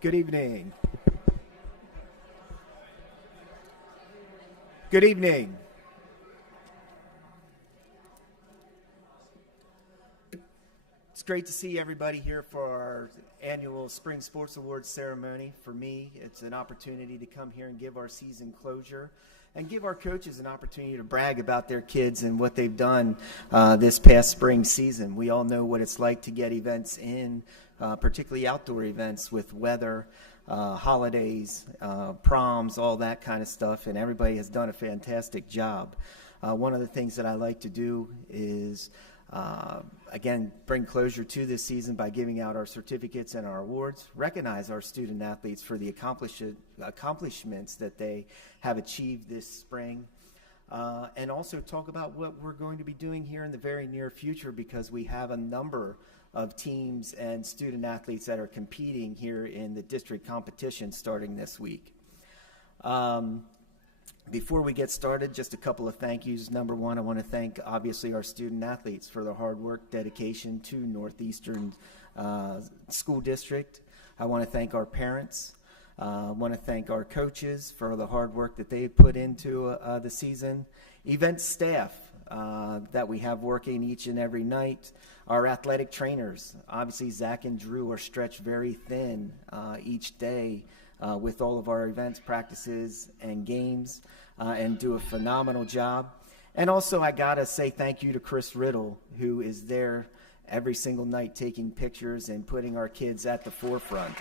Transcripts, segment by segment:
Good evening. Good evening. It's great to see everybody here for our annual Spring Sports Awards ceremony. For me, it's an opportunity to come here and give our season closure and give our coaches an opportunity to brag about their kids and what they've done this past spring season. We all know what it's like to get events in, particularly outdoor events with weather, holidays, proms, all that kind of stuff, and everybody has done a fantastic job. One of the things that I like to do is again, bring closure to this season by giving out our certificates and our awards, recognize our student athletes for the accomplishments that they have achieved this spring, and also talk about what we're going to be doing here in the very near future, because we have a number of teams and student athletes that are competing here in the district competition starting this week. Before we get started, just a couple of thank yous. Number one, I want to thank, obviously, our student athletes for their hard work, dedication to Northeastern School District. I want to thank our parents. I want to thank our coaches for the hard work that they put into the season. Event staff that we have working each and every night. Our athletic trainers. Obviously, Zach and Drew are stretched very thin each day with all of our events, practices, and games, and do a phenomenal job. And also, I gotta say thank you to Chris Riddle, who is there every single night taking pictures and putting our kids at the forefront.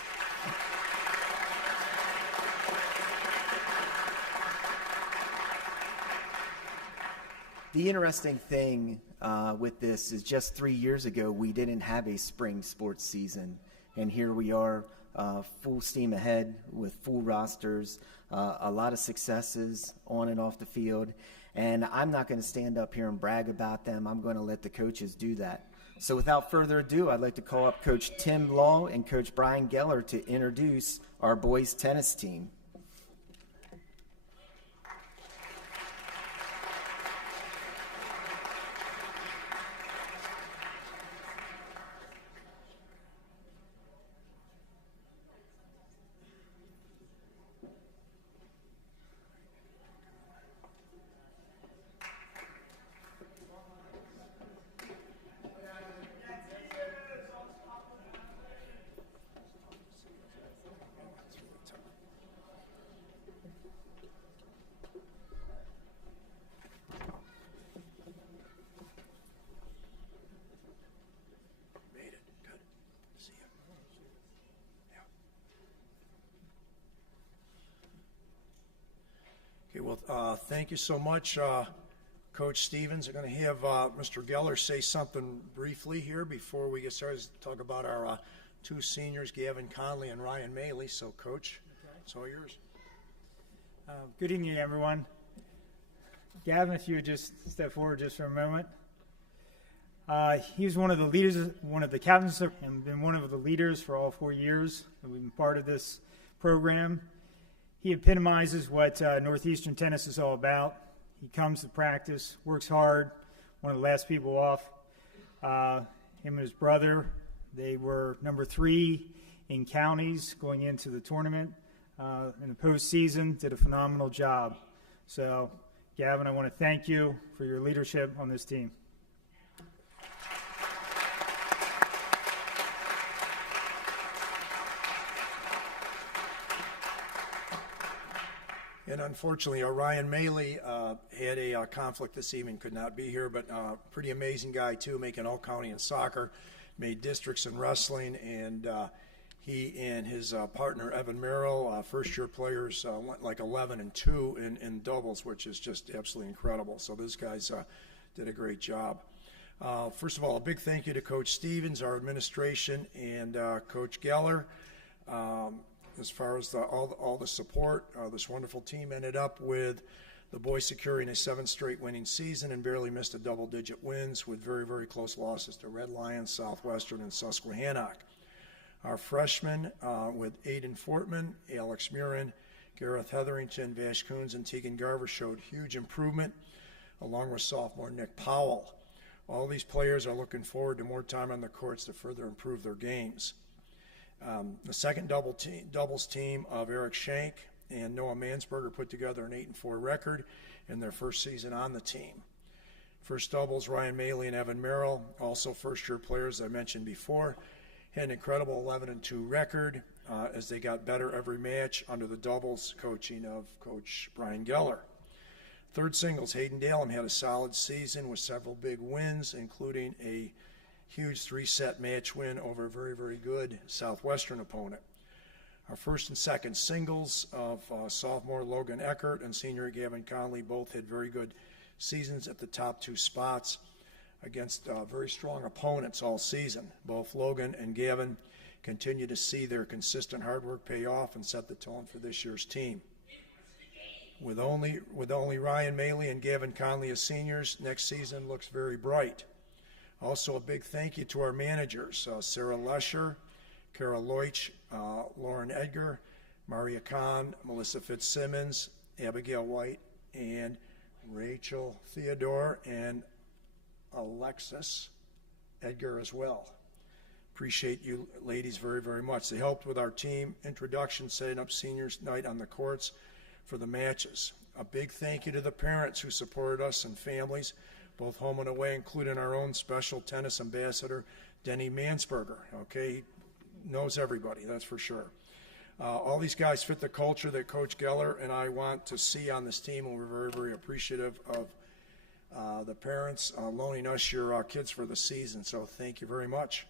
The interesting thing with this is just 3 years ago, we didn't have a spring sports season, and here we are, full steam ahead with full rosters, a lot of successes on and off the field, and I'm not going to stand up here and brag about them. I'm going to let the coaches do that. So without further ado, I'd like to call up Coach Tim Law and Coach Brian Geller to introduce our boys tennis team. Okay, well, thank you so much, Coach Stevens. I'm going to have Mr. Geller say something briefly here before we get started. Talk about our two seniors, Gavin Conley and Ryan Maley. So, Coach, it's all yours. Good evening, everyone. Gavin, if you would just step forward just for a moment. He was one of the leaders, one of the captains, and been one of the leaders for all 4 years that we've been part of this program. He epitomizes what Northeastern tennis is all about. He comes to practice, works hard, one of the last people off. Him and his brother, they were number 3 in counties going into the tournament. In the postseason, did a phenomenal job. So, Gavin, I want to thank you for your leadership on this team. And unfortunately, Ryan Maley had a conflict this evening, could not be here, but pretty amazing guy too, making all county in soccer, made districts in wrestling, and he and his partner Evan Merrill, first-year players, went like 11-2 in doubles, which is just absolutely incredible. So those guys did a great job. First of all, a big thank you to Coach Stevens, our administration, and Coach Geller. As far as all the support, this wonderful team ended up with the boys securing a 7th straight winning season and barely missed a double-digit wins with very, very close losses to Red Lions, Southwestern, and Susquehannock. Our freshmen with Aiden Fortman, Alex Murin, Gareth Hetherington, Vash Coons, and Tegan Garver showed huge improvement, along with sophomore Nick Powell. All these players are looking forward to more time on the courts to further improve their games. The second doubles team of Eric Shank and Noah Mansberger put together an 8-4 record in their first season on the team. First doubles, Ryan Maley and Evan Merrill, also first-year players I mentioned before, had an incredible 11-2 record as they got better every match under the doubles coaching of Coach Brian Geller. Third singles, Hayden Dalem had a solid season with several big wins, including a huge 3-set match win over a very, very good Southwestern opponent. Our first and second singles of sophomore Logan Eckert and senior Gavin Conley both had very good seasons at the top 2 spots against very strong opponents all season. Both Logan and Gavin continue to see their consistent hard work pay off and set the tone for this year's team. With only Ryan Maley and Gavin Conley as seniors, next season looks very bright. Also, a big thank you to our managers, Sarah Lesher, Kara Leutsch, Lauren Edgar, Maria Kahn, Melissa Fitzsimmons, Abigail White, and Rachel Theodore, and Alexis Edgar as well. Appreciate you ladies very, very much. They helped with our team introduction, setting up seniors night on the courts for the matches. A big thank you to the parents who supported us and families, both home and away, including our own special tennis ambassador, Denny Mansberger. Okay, he knows everybody, that's for sure. All these guys fit the culture that Coach Geller and I want to see on this team, and we're very, very appreciative of the parents loaning us your kids for the season. So thank you very much.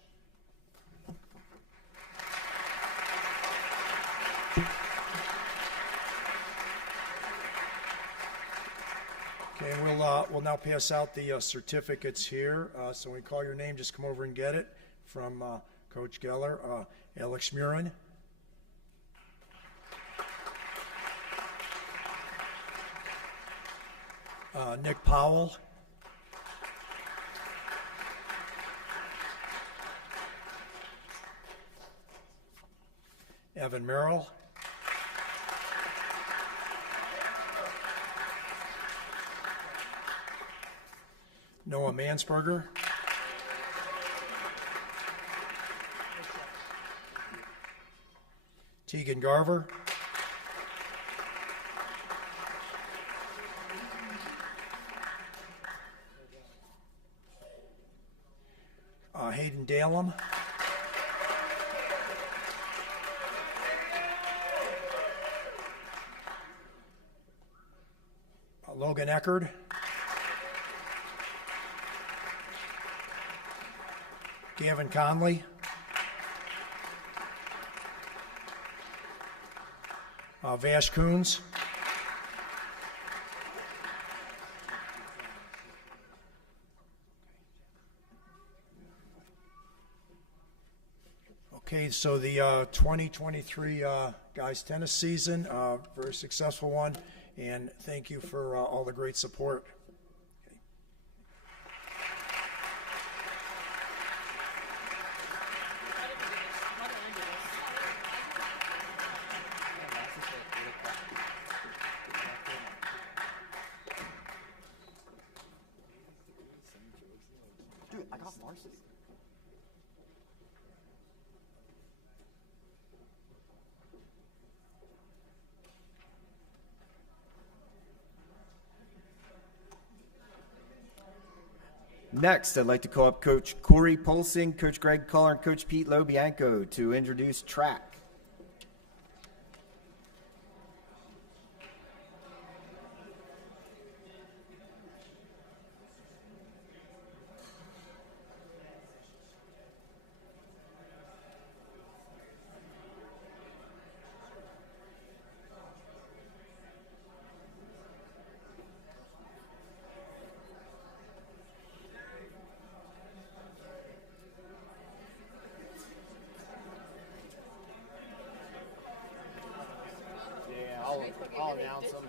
Okay, and we'll now pass out the certificates here. So when we call your name, just come over and get it from Coach Geller. Alex Murin. Nick Powell. Evan Merrill. Noah Mansberger. Tegan Garver. Hayden Dalem. Logan Eckert. Gavin Conley. Vash Coons. Okay, so the 2023 guys tennis season, very successful one, and thank you for all the great support. Dude, I got Marcy's. Next, I'd like to call up Coach Corey Polsing, Coach Greg Collar, and Coach Pete Lobianco to introduce track. I'll announce them.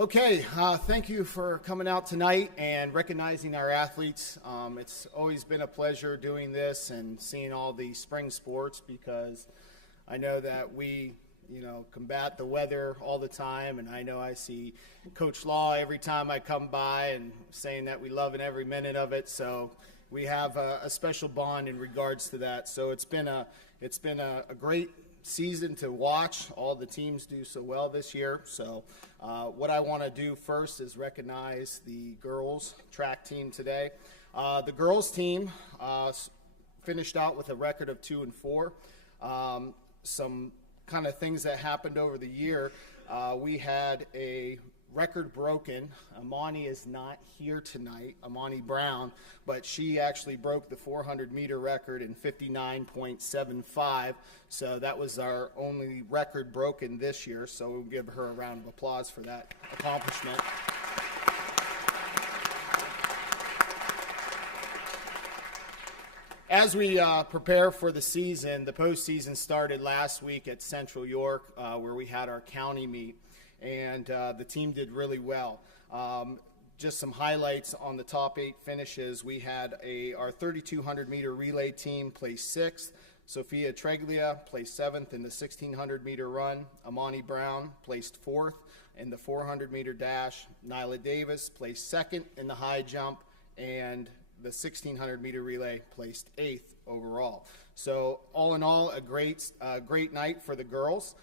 Okay, thank you for coming out tonight and recognizing our athletes. It's always been a pleasure doing this and seeing all the spring sports, because I know that we, combat the weather all the time, and I know I see Coach Law every time I come by and saying that we love every minute of it. So we have a special bond in regards to that. So it's been a great season to watch. All the teams do so well this year. So what I want to do first is recognize the girls track team today. The girls team finished out with a record of 2-4. Some kind of things that happened over the year. We had a record broken. Amani is not here tonight, Amani Brown, but she actually broke the 400-meter record in 59.75. So that was our only record broken this year. So we'll give her a round of applause for that accomplishment. As we prepare for the season, the postseason started last week at Central York, where we had our county meet, and the team did really well. Just some highlights on the top 8 finishes. We had our 3,200-meter relay team placed 6th. Sophia Treglia placed 7th in the 1,600-meter run. Amani Brown placed 4th in the 400-meter dash. Nyla Davis placed 2nd in the high jump, and the 1,600-meter relay placed 8th overall. So all in all, a great night for the girls.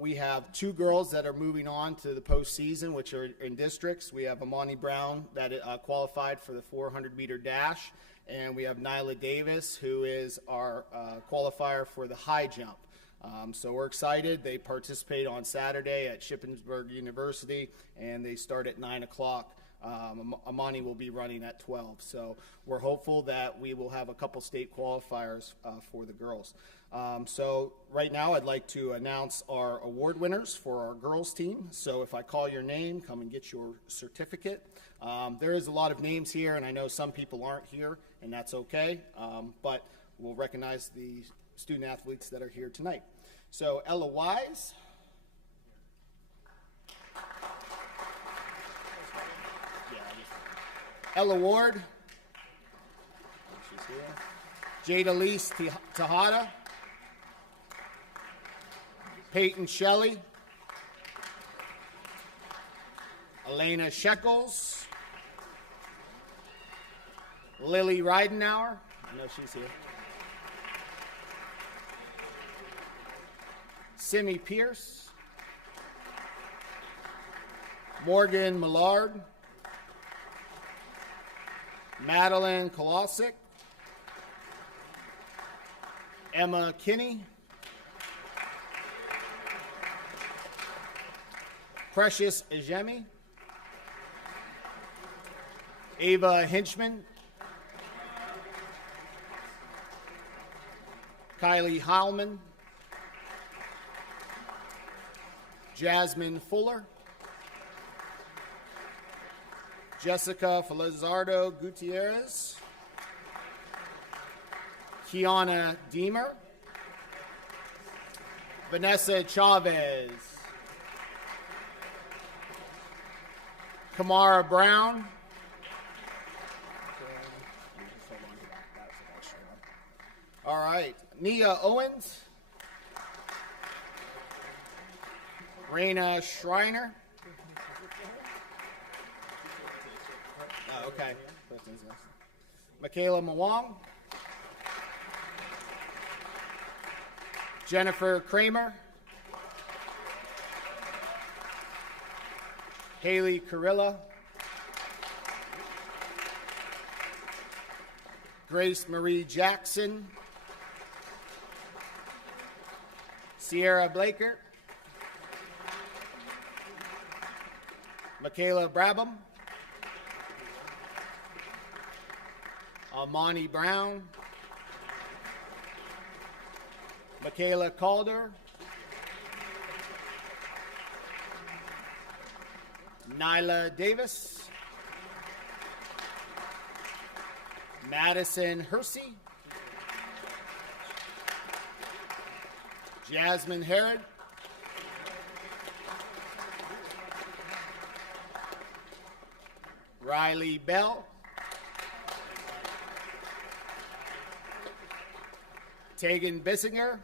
We have 2 girls that are moving on to the postseason, which are in districts. We have Amani Brown that qualified for the 400-meter dash, and we have Nyla Davis, who is our qualifier for the high jump. So we're excited. They participate on Saturday at Shippensburg University, and they start at 9 o'clock. Amani will be running at 12. So we're hopeful that we will have a couple state qualifiers for the girls. So right now I'd like to announce our award winners for our girls team. So if I call your name, come and get your certificate. There is a lot of names here, and I know some people aren't here, and that's okay. But we'll recognize the student athletes that are here tonight. So Ella Wise. Ella Ward. She's here. Jada Lease Tejada. Peyton Shelley. Elena Shekels. Lily Ridenauer. I know she's here. Simi Pierce. Morgan Millard. Madeline Kolosik, Emma Kinney, Precious Ajemi, Ava Hinchman, Kylie Heilman, Jasmine Fuller, Jessica Felizardo Gutierrez, Kiana Deemer, Vanessa Chavez, Kamara Brown, all right, Nia Owens, Raina Schreiner. Okay. Michaela Mwang. Jennifer Kramer. Haley Carilla. Grace Marie Jackson. Sierra Blaker. Michaela Brabham. Amani Brown, Michaela Calder, Nyla Davis, Madison Hersey, Jasmine Herod, Riley Bell, Tegan Bissinger,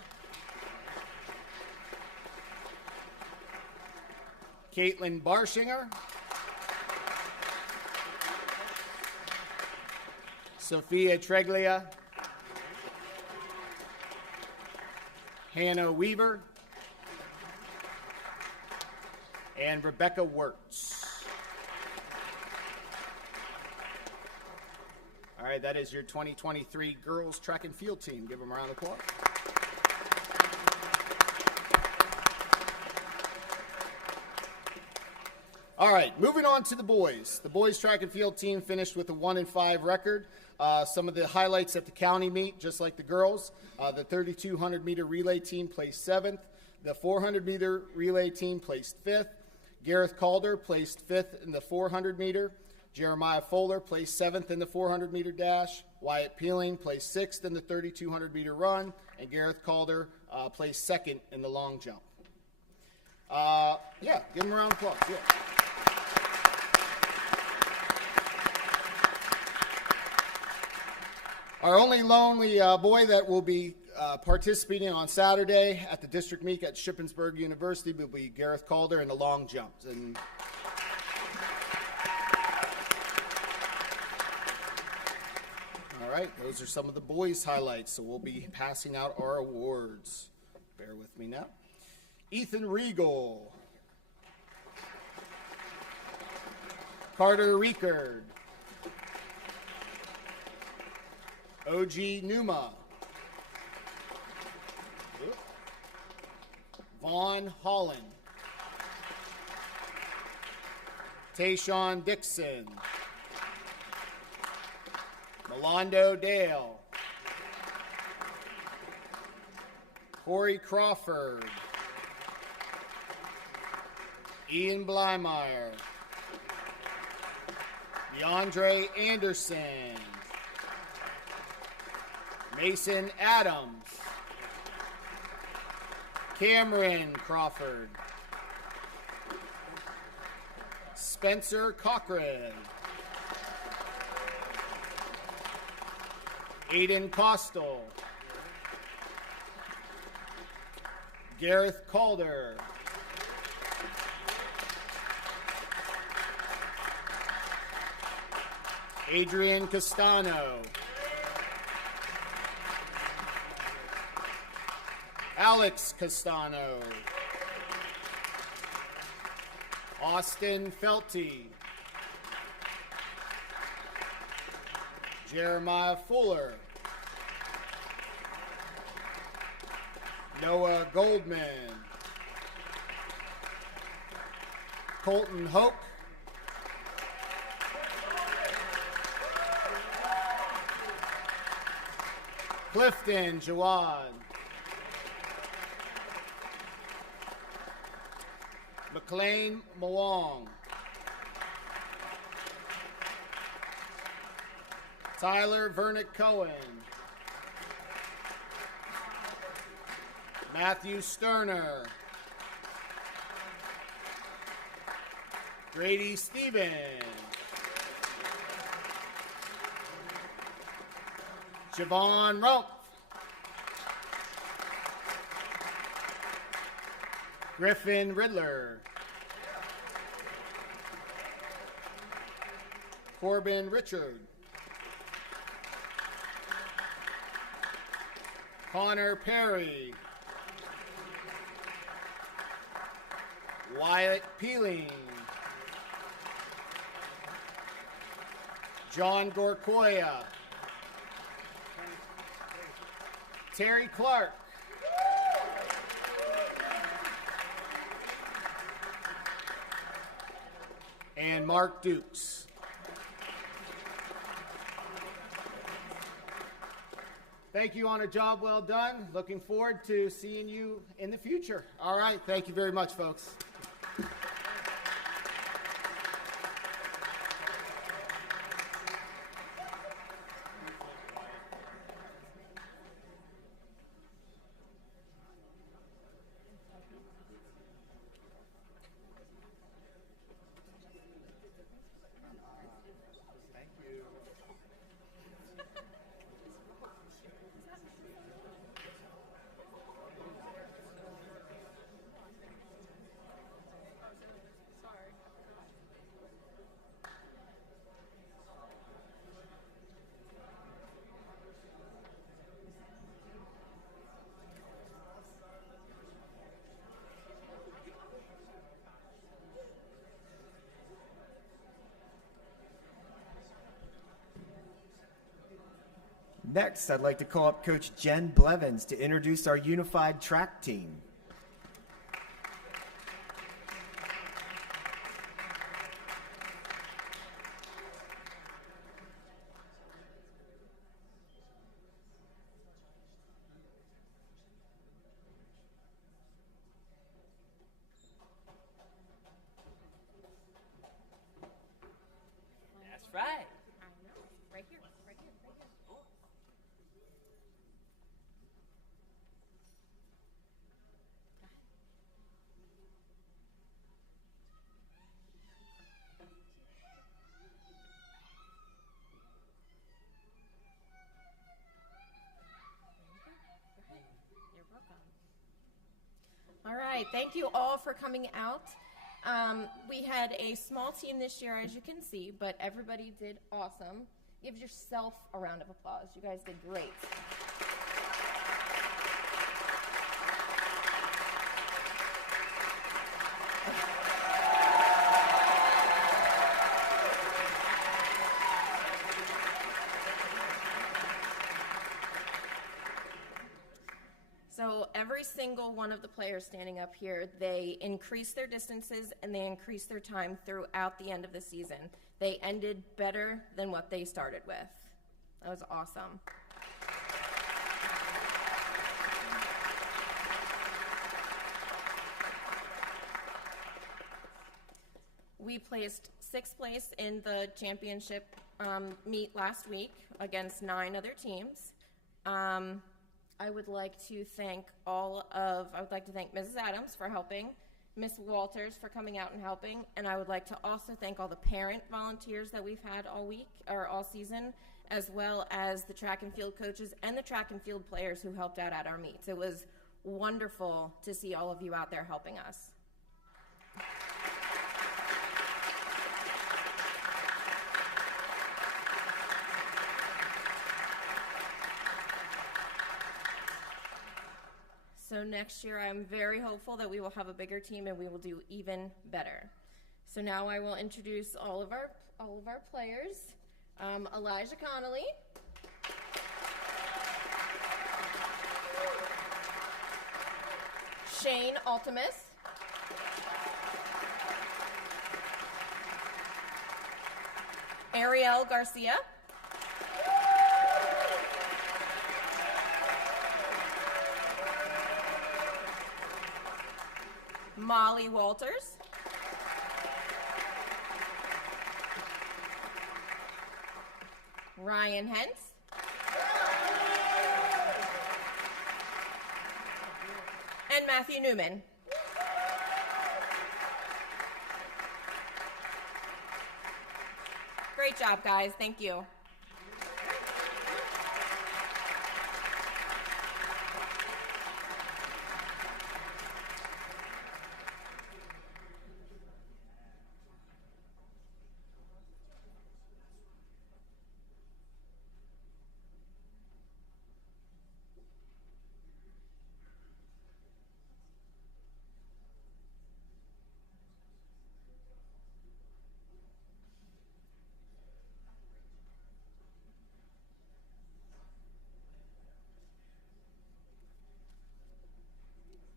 Caitlin Barshinger, Sophia Treglia, Hannah Weaver, and Rebecca Wirtz. All right, that is your 2023 girls track and field team. Give them a round of applause. All right, moving on to the boys. The boys track and field team finished with a 1-5 record. Some of the highlights at the county meet, just like the girls. The 3,200-meter relay team placed 7th. The 400-meter relay team placed 5th. Gareth Calder placed 5th in the 400-meter. Jeremiah Fuller placed 7th in the 400-meter dash. Wyatt Peeling placed 6th in the 3,200-meter run. And Gareth Calder placed 2nd in the long jump. Yeah, give him a round of applause. Yeah. Our only lonely boy that will be participating on Saturday at the district meet at Shippensburg University will be Gareth Calder in the long jumps. And all right, those are some of the boys' highlights. So we'll be passing out our awards. Bear with me now. Ethan Regal, Carter Riekard, O.G. Numa, Vaughn Holland, Tayshawn Dixon, Melondo Dale, Corey Crawford, Ian Blymeyer, DeAndre Anderson, Mason Adams, Cameron Crawford, Spencer Cochran, Aiden Costal, Gareth Calder, Adrian Castano, Alex Castano, Austin Felty, Jeremiah Fuller, Noah Goldman, Colton Hoke, Clifton Jawad, McLean Mwong, Tyler Vernick Cohen, Matthew Sterner, Grady Stevens, Javon Rump, Griffin Riddler, Corbin Richard, Connor Perry, Wyatt Peeling, John Gorkoya, Terry Clark, and Mark Dukes. Thank you on a job well done. Looking forward to seeing you in the future. All right, thank you very much, folks. Next, I'd like to call up Coach Jen Blevins to introduce our unified track team. That's right. I know. Right here. Right here. Right here. You're welcome. All right. Thank you all for coming out. We had a small team this year, as you can see, but everybody did awesome. Give yourself a round of applause. You guys did great. So every single one of the players standing up here, they increased their distances and they increased their time throughout the end of the season. They ended better than what they started with. That was awesome. We placed 6th place in the championship meet last week against 9 other teams. I would like to thank Mrs. Adams for helping, Miss Walters for coming out and helping, and I would like to also thank all the parent volunteers that we've had all week or all season, as well as the track and field coaches and the track and field players who helped out at our meets. It was wonderful to see all of you out there helping us. So next year, I'm very hopeful that we will have a bigger team and we will do even better. So now I will introduce all of our players. Elijah Connolly. Shane Altimus. Ariel Garcia. Molly Walters. Ryan Hentz. And Matthew Newman. Great job, guys. Thank you.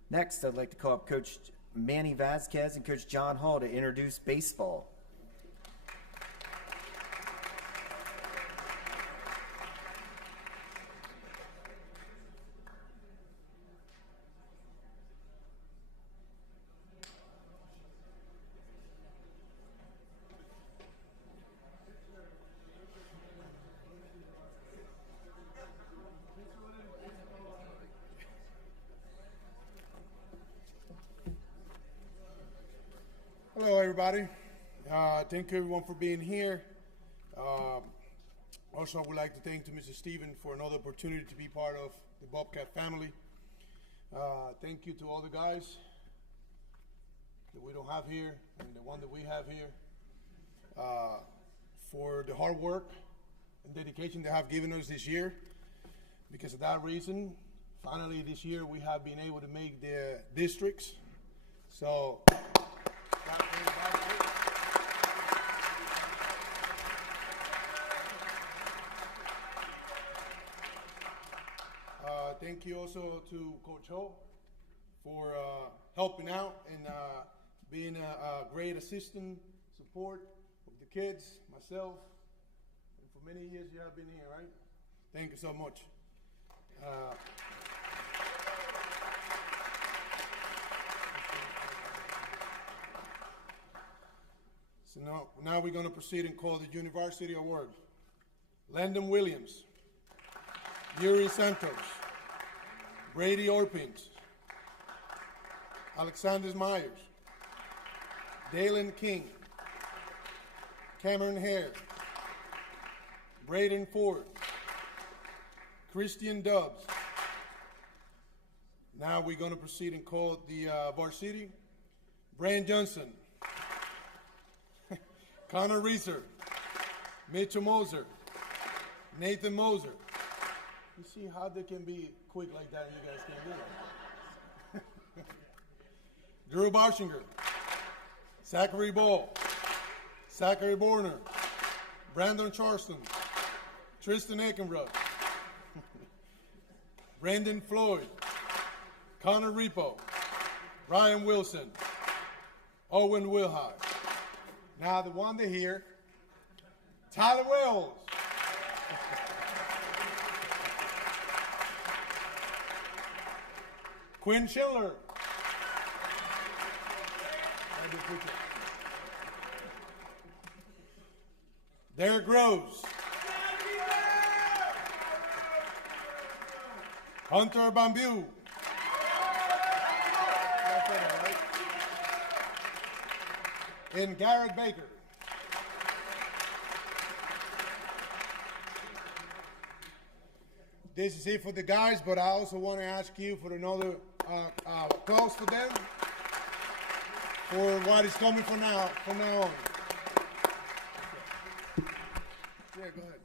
Next, I'd like to call up Coach Manny Vasquez and Coach John Hall to introduce baseball. Hello, everybody. Thank you, everyone, for being here. Also, I would like to thank to Mrs. Stephen for another opportunity to be part of the Bobcat family. Thank you to all the guys that we don't have here and the one that we have here for the hard work and dedication they have given us this year. Because of that reason, finally this year we have been able to make the districts. So. you also to Coach Ho for helping out and being a great assistant support of the kids, myself, and for many years you have been here, right? Thank you so much. So now we're going to proceed and call the University Award. Landon Williams, Yuri Santos, Brady Orpins, Alexander Myers, Dalen King, Cameron Hare, Braden Ford, Christian Dubs. Now we're going to proceed and call the varsity. Brian Johnson, Connor Reeser, Mitchell Moser, Nathan Moser. You see how they can be quick like that and you guys can't do it. Drew Barshinger, Zachary Ball, Zachary Borner, Brandon Charleston, Tristan Eckenbrook, Brandon Floyd, Connor Repo, Ryan Wilson, Owen Wilhite. Now the one to here, Tyler Wells. Quinn Schiller. Derek Rose. Hunter Bambu. And Garrett Baker. This is it for the guys, but I also want to ask you for another applause for them for what is coming from now on. Yeah, go ahead.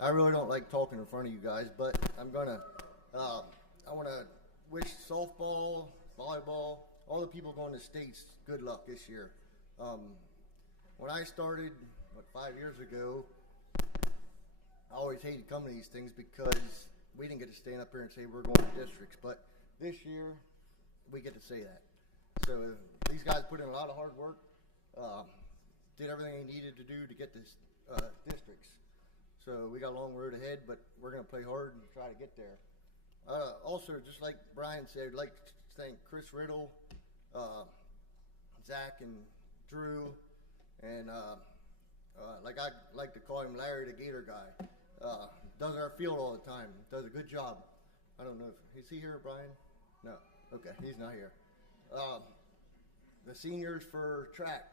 I really don't like talking in front of you guys, but I'm gonna. I want to wish softball, volleyball, all the people going to states good luck this year. When I started, 5 years ago, I always hated coming to these things because we didn't get to stand up here and say we're going to districts. But this year, we get to say that. So these guys put in a lot of hard work, did everything they needed to do to get this districts. So we got a long road ahead, but we're going to play hard and try to get there. Also, just like Brian said, I'd like to thank Chris Riddle, Zach and Drew, and like I like to call him Larry the Gator guy. Does our field all the time. Does a good job. I don't know if, is he here, Brian? No. Okay, he's not here. The seniors for track.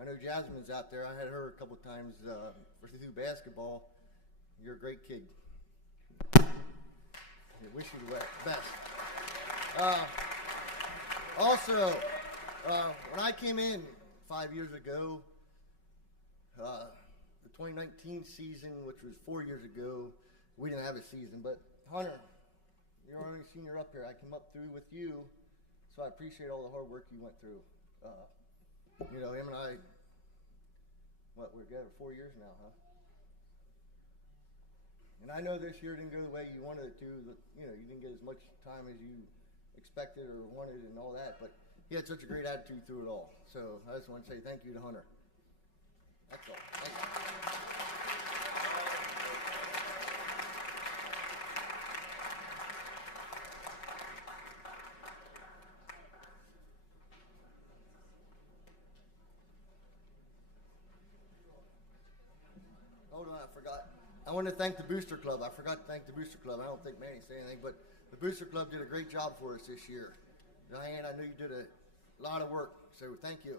I know Jasmine's out there. I had her a couple times for through basketball. You're a great kid. I wish you the best. Also, when I came in 5 years ago, the 2019 season, which was 4 years ago, we didn't have a season. But Hunter, you're only senior up here. I came up through with you, so I appreciate all the hard work you went through. You know, him and I, we're together 4 years now, huh? And I know this year didn't go the way you wanted it to. You know, you didn't get as much time as you expected or wanted and all that, but he had such a great attitude through it all. So I just want to say thank you to Hunter. That's all. Thank you. Hold on, I forgot. I want to thank the Booster Club. I forgot to thank the Booster Club. I don't think Manny said anything, but the Booster Club did a great job for us this year. Diane, I know you did a lot of work, so thank you.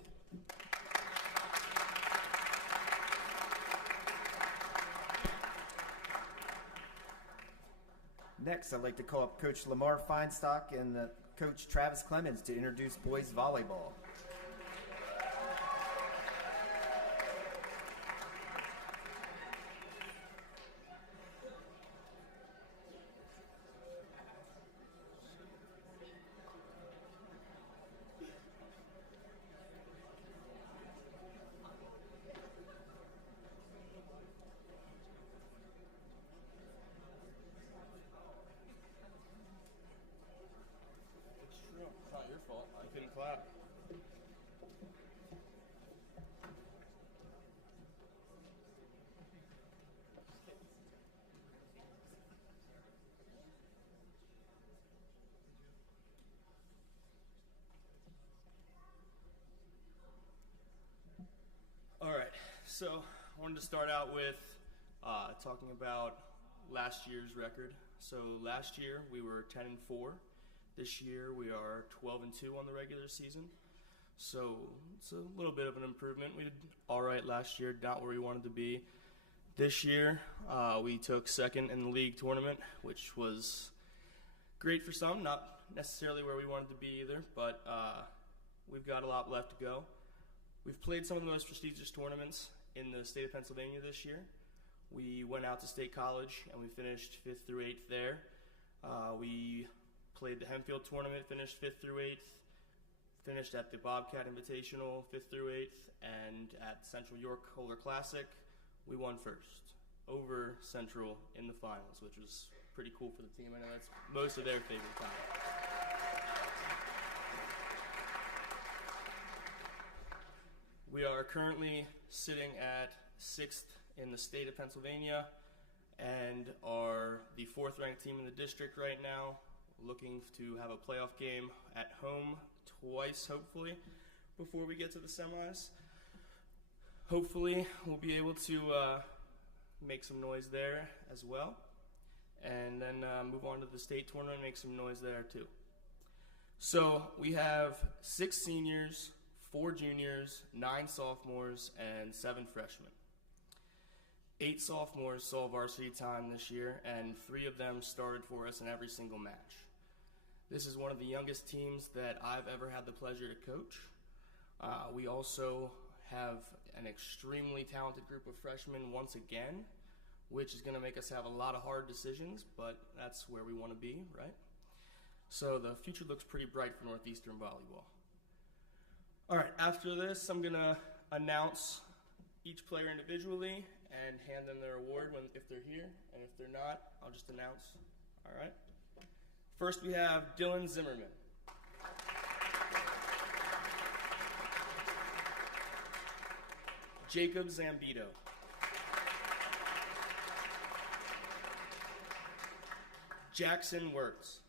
Next, I'd like to call up Coach Lamar Feinstock and Coach Travis Clemens to introduce boys volleyball. So I wanted to start out with talking about last year's record. So last year we were 10-4. This year we are 12-2 on the regular season. So it's a little bit of an improvement. We did all right last year, not where we wanted to be. This year we took second in the league tournament, which was great for some, not necessarily where we wanted to be either, but we've got a lot left to go. We've played some of the most prestigious tournaments in the state of Pennsylvania this year. We went out to State College and we finished 5th through 8th there. We played the Hempfield tournament, finished 5th through 8th, finished at the Bobcat Invitational 5th through 8th, and at Central York Holder Classic, we won first over Central in the finals, which was pretty cool for the team. I know that's most of their favorite time. We are currently sitting at 6th in the state of Pennsylvania and are the 4th ranked team in the district right now, looking to have a playoff game at home twice, hopefully, before we get to the semis. Hopefully, we'll be able to make some noise there as well, and then move on to the state tournament and make some noise there too. So we have 6 seniors, 4 juniors, 9 sophomores, and 7 freshmen. 8 sophomores saw varsity time this year, and 3 of them started for us in every single match. This is one of the youngest teams that I've ever had the pleasure to coach. We also have an extremely talented group of freshmen once again, which is going to make us have a lot of hard decisions, but that's where we want to be, right? So the future looks pretty bright for Northeastern volleyball. All right, after this, I'm going to announce each player individually and hand them their award if they're here, and if they're not, I'll just announce. All right? First, we have Dylan Zimmerman. Jacob Zambito. Jackson Wirtz.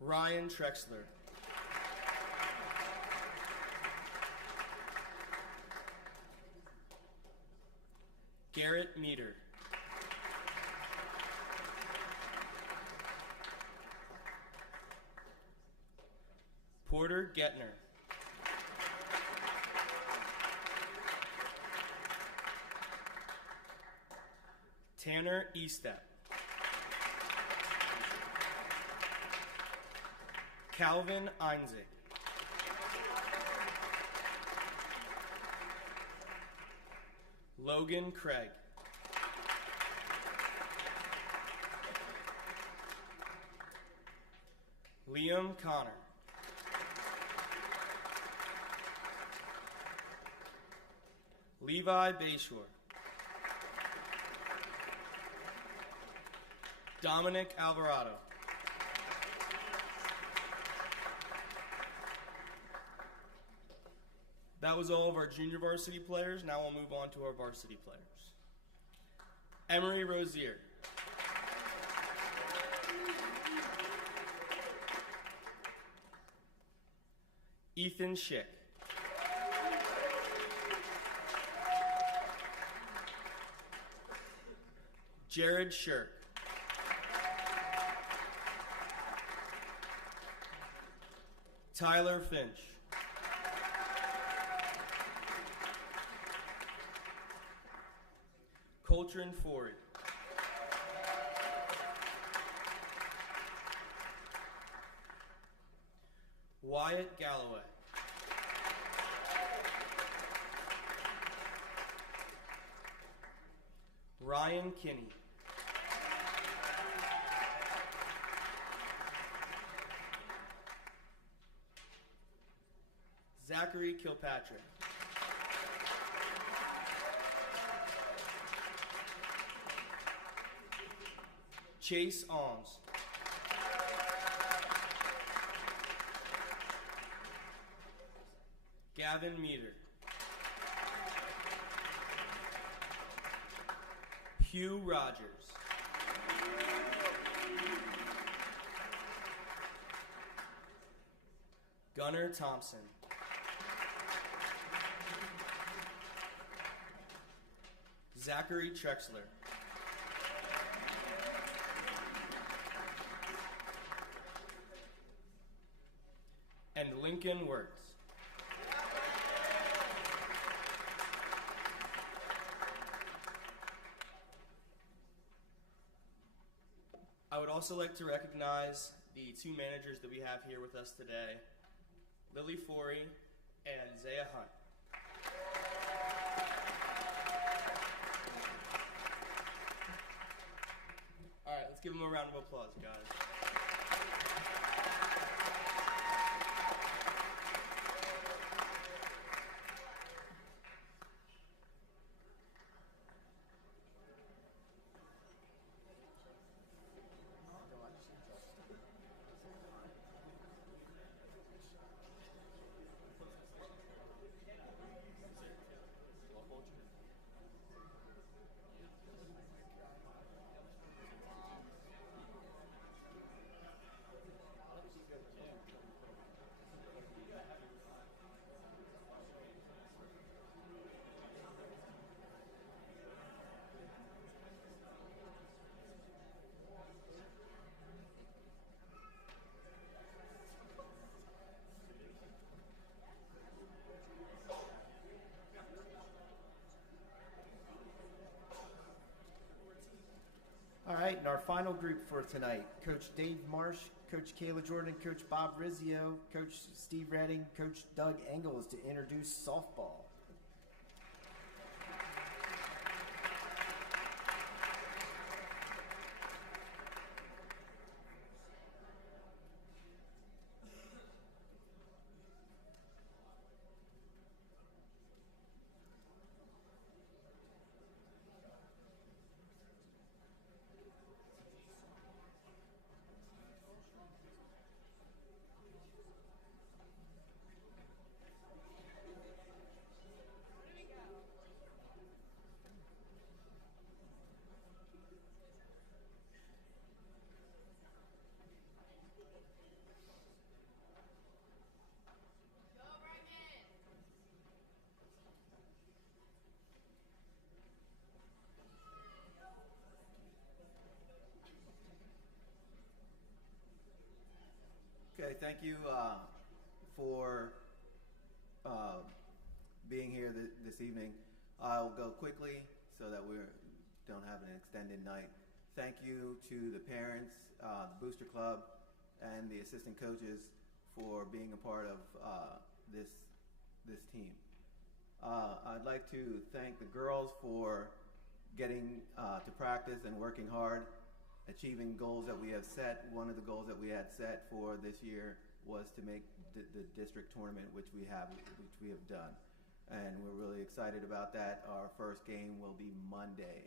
Ryan Trexler. Garrett Meter. Porter Getner. Tanner Estep. Calvin Einzig. Logan Craig. Liam Connor. Levi Bayshore. Dominic Alvarado. That was all of our junior varsity players. Now we'll move on to our varsity players. Emery Rozier. Ethan Schick. Jared Shirk. Tyler Finch. Coltrane Ford. Wyatt Galloway. Ryan Kinney. Zachary Kilpatrick. Chase Alms. Gavin Meter. Hugh Rogers. Gunnar Thompson. Zachary Trexler. And Lincoln Wirtz. I would also like to recognize the two managers that we have here with us today, Lily Forey and Zaya Hunt. All right, let's give them a round of applause, guys. All right, and our final group for tonight, Coach Dave Marsh, Coach Kayla Jordan, Coach Bob Rizzio, Coach Steve Redding, Coach Doug Engels to introduce softball. Okay, thank you for being here this evening. I'll go quickly so that we don't have an extended night. Thank you to the parents, the Booster Club, and the assistant coaches for being a part of this team. I'd like to thank the girls for getting to practice and working hard, achieving goals that we have set. One of the goals that we had set for this year was to make the district tournament, which we have done, and we're really excited about that. Our first game will be Monday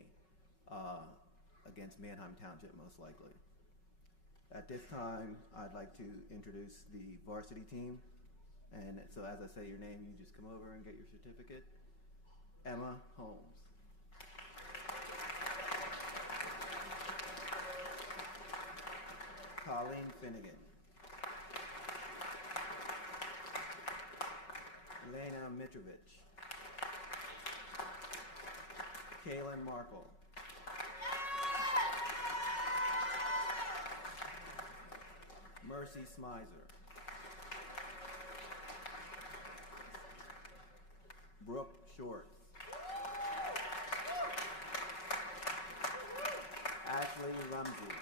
against Manheim Township, most likely. At this time, I'd like to introduce the varsity team, and so as I say your name, you just come over and get your certificate. Emma Holmes. Colleen Finnegan. Elena Mitrovich. Kaylin Markle. Mercy Smizer. Brooke Shorts. Ashley Rumsey.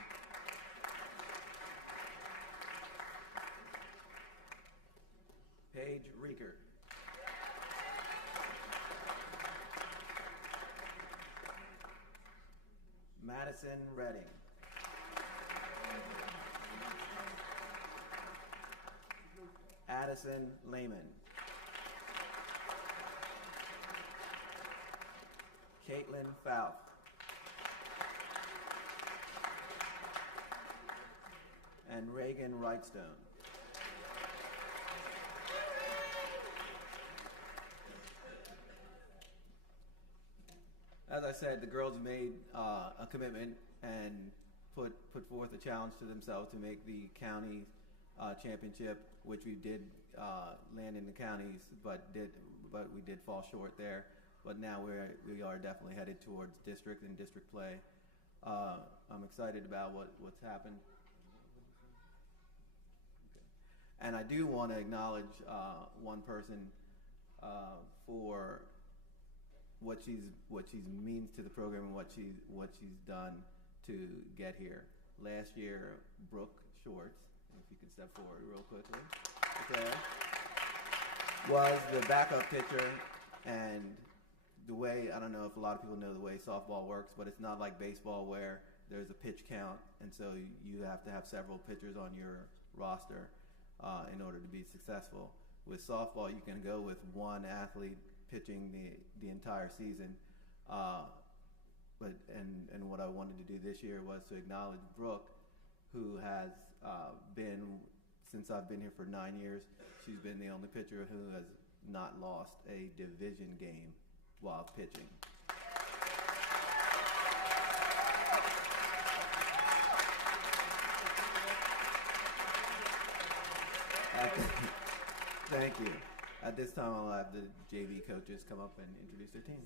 Paige Riekert. Madison Redding. Addison Lehman. Caitlin Fouth. And Reagan Wrightstone. As I said, the girls made a commitment and put forth a challenge to themselves to make the county championship, which we did land in the counties, but we did fall short there. But now we are definitely headed towards district and district play. I'm excited about what's happened. Okay. And I do want to acknowledge one person for what she's means to the program and what she's done to get here. Last year, Brooke Shorts, if you can step forward real quickly, okay, was the backup pitcher. And the way, I don't know if a lot of people know the way softball works, but it's not like baseball where there's a pitch count, and so you have to have several pitchers on your roster in order to be successful. With softball, you can go with one athlete pitching the entire season. But what I wanted to do this year was to acknowledge Brooke, who has been, since I've been here for 9 years, she's been the only pitcher who has not lost a division game while pitching. Thank you. At this time, I'll have the JV coaches come up and introduce their team.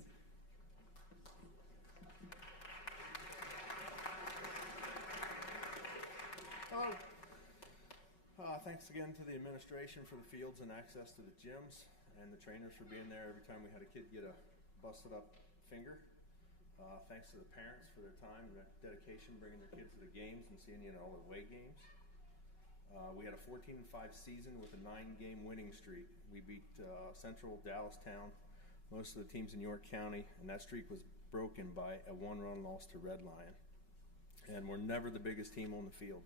Thanks again to the administration for the fields and access to the gyms, and the trainers for being there every time we had a kid get a busted up finger. Thanks to the parents for their time and dedication bringing their kids to the games and seeing all the away games. We had a 14-5 season with a 9-game winning streak. We beat Central, Dallastown, most of the teams in York County, and that streak was broken by a 1-run loss to Red Lion. And we're never the biggest team on the field,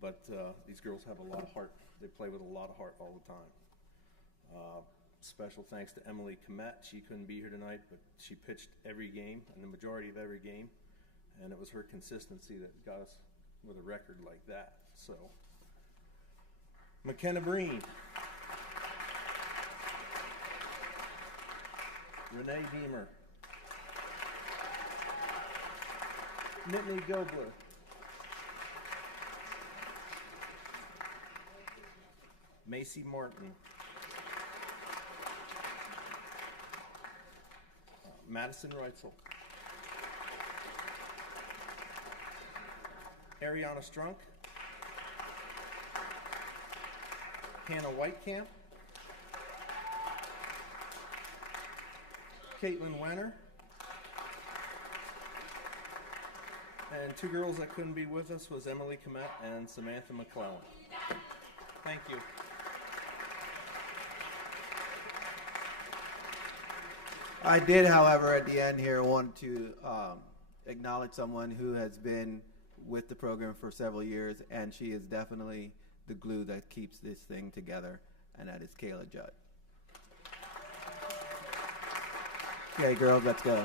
but these girls have a lot of heart. They play with a lot of heart all the time. Special thanks to Emily Komet. She couldn't be here tonight, but she pitched every game, and the majority of every game, and it was her consistency that got us with a record like that. So, McKenna Breen, Renee Deemer, Nittany Gobler, Macy Martin, Madison Reitzel, Ariana Strunk, Hannah Whitecamp, Caitlin Wenner, and two girls that couldn't be with us was Emily Komet and Samantha McClellan. Thank you. I did, however, at the end here want to acknowledge someone who has been with the program for several years, and she is definitely the glue that keeps this thing together, and that is Kayla Judd. Okay, girls, let's go.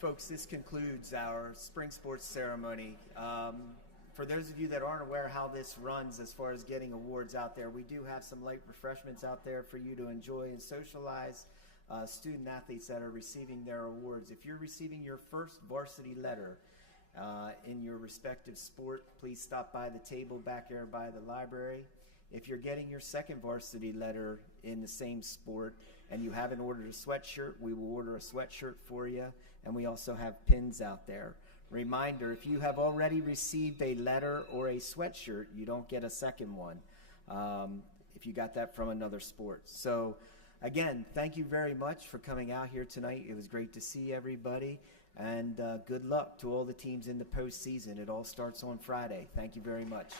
Folks, this concludes our spring sports ceremony. For those of you that aren't aware how this runs as far as getting awards out there, we do have some light refreshments out there for you to enjoy and socialize student athletes that are receiving their awards. If you're receiving your first varsity letter in your respective sport, please stop by the table back there by the library. If you're getting your second varsity letter in the same sport and you haven't ordered a sweatshirt, we will order a sweatshirt for you, and we also have pins out there. Reminder, if you have already received a letter or a sweatshirt, you don't get a second one if you got that from another sport. So again, thank you very much for coming out here tonight. It was great to see everybody. And good luck to all the teams in the postseason. It all starts on Friday. Thank you very much.